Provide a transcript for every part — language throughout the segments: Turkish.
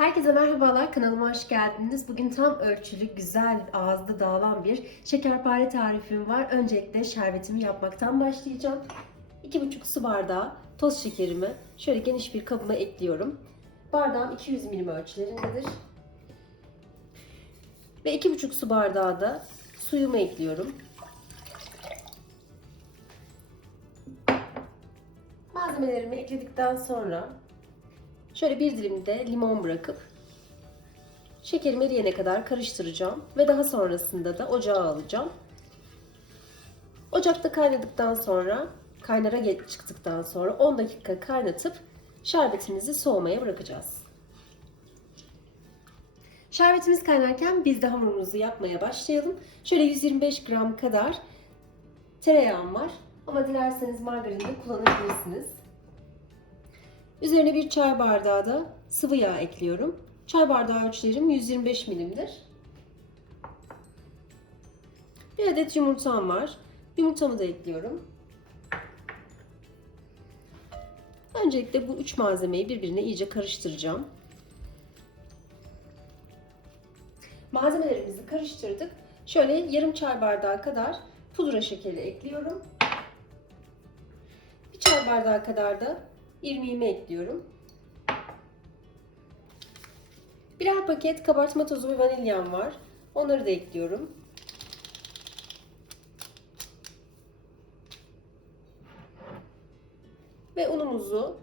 Herkese merhabalar, kanalıma hoş geldiniz. Bugün tam ölçülü, güzel, ağızda dağılan bir şekerpare tarifim var. Öncelikle şerbetimi yapmaktan başlayacağım. 2,5 su bardağı toz şekerimi şöyle geniş bir kabıma ekliyorum. Bardağım 200 milim ölçülerindedir. Ve 2,5 su bardağı da suyumu ekliyorum. Malzemelerimi ekledikten sonra Şöyle bir dilim de limon bırakıp şekerim eriyene kadar karıştıracağım ve daha sonrasında da ocağa alacağım. Ocakta kaynadıktan sonra, kaynara çıktıktan sonra 10 dakika kaynatıp şerbetimizi soğumaya bırakacağız. Şerbetimiz kaynarken biz de hamurumuzu yapmaya başlayalım. Şöyle 125 gram kadar tereyağım var ama dilerseniz margarin de kullanabilirsiniz. Üzerine bir çay bardağı da sıvı yağ ekliyorum. Çay bardağı ölçülerim 125 milimdir. Bir adet yumurtam var. Yumurtamı da ekliyorum. Öncelikle bu üç malzemeyi birbirine iyice karıştıracağım. Malzemelerimizi karıştırdık. Şöyle yarım çay bardağı kadar pudra şekeri ekliyorum. Bir çay bardağı kadar da irmiğimi ekliyorum. Birer paket kabartma tozu ve vanilyam var. Onları da ekliyorum. Ve unumuzu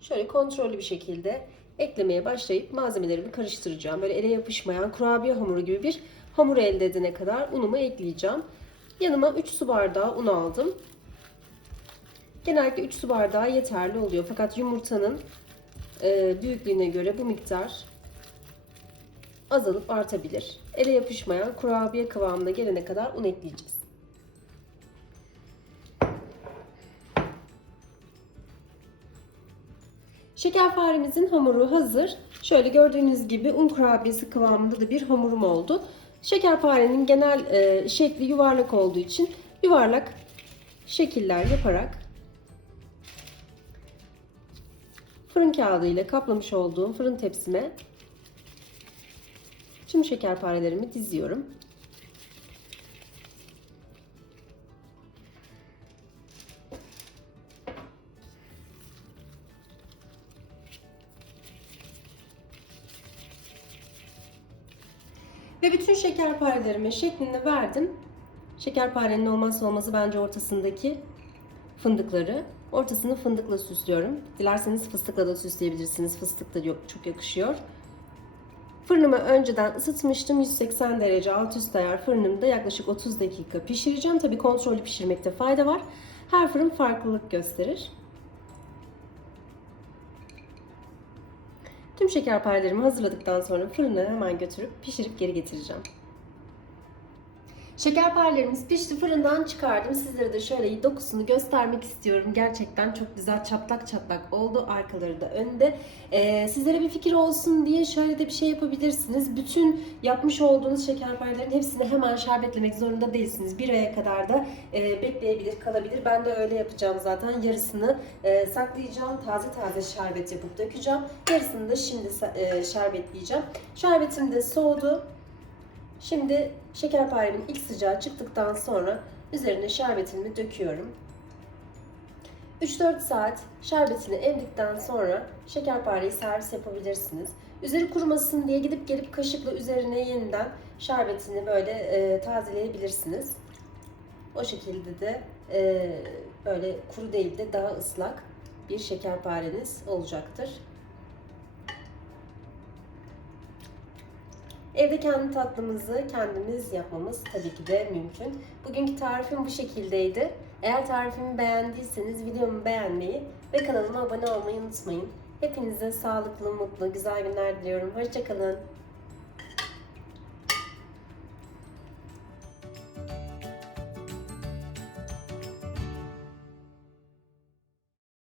şöyle kontrollü bir şekilde eklemeye başlayıp malzemelerimi karıştıracağım. Böyle ele yapışmayan kurabiye hamuru gibi bir hamur elde edene kadar unumu ekleyeceğim. Yanıma 3 su bardağı un aldım. Genellikle 3 su bardağı yeterli oluyor. Fakat yumurtanın e, büyüklüğüne göre bu miktar azalıp artabilir. Ele yapışmayan kurabiye kıvamına gelene kadar un ekleyeceğiz. Şekerparemizin hamuru hazır. Şöyle gördüğünüz gibi un kurabiyesi kıvamında da bir hamurum oldu. Şekerparenin genel e, şekli yuvarlak olduğu için yuvarlak şekiller yaparak fırın kağıdı ile kaplamış olduğum fırın tepsime tüm şekerparelerimi diziyorum. Ve bütün şekerparelerime şeklini verdim. Şekerparenin olmazsa olmazı bence ortasındaki fındıkları. Ortasını fındıkla süslüyorum. Dilerseniz fıstıkla da süsleyebilirsiniz. Fıstık da çok yakışıyor. Fırınımı önceden ısıtmıştım. 180 derece alt üst ayar fırınımda yaklaşık 30 dakika pişireceğim. Tabi kontrollü pişirmekte fayda var. Her fırın farklılık gösterir. Tüm şekerparelerimi hazırladıktan sonra fırına hemen götürüp pişirip geri getireceğim. Şekerparelerimiz pişti fırından çıkardım. Sizlere de şöyle dokusunu göstermek istiyorum. Gerçekten çok güzel çatlak çatlak oldu. Arkaları da önde. Ee, sizlere bir fikir olsun diye şöyle de bir şey yapabilirsiniz. Bütün yapmış olduğunuz şekerparelerin hepsini hemen şerbetlemek zorunda değilsiniz. Bir aya kadar da e, bekleyebilir, kalabilir. Ben de öyle yapacağım zaten. Yarısını e, saklayacağım. Taze taze şerbet yapıp dökeceğim. Yarısını da şimdi e, şerbetleyeceğim. Şerbetim de soğudu. Şimdi şekerparemin ilk sıcağı çıktıktan sonra üzerine şerbetimi döküyorum. 3-4 saat şerbetini emdikten sonra şekerpareyi servis yapabilirsiniz. Üzeri kurumasın diye gidip gelip kaşıkla üzerine yeniden şerbetini böyle e, tazeleyebilirsiniz. O şekilde de e, böyle kuru değil de daha ıslak bir şekerpareniz olacaktır. Evde kendi tatlımızı kendimiz yapmamız tabii ki de mümkün. Bugünkü tarifim bu şekildeydi. Eğer tarifimi beğendiyseniz videomu beğenmeyi ve kanalıma abone olmayı unutmayın. Hepinize sağlıklı, mutlu, güzel günler diliyorum. Hoşçakalın.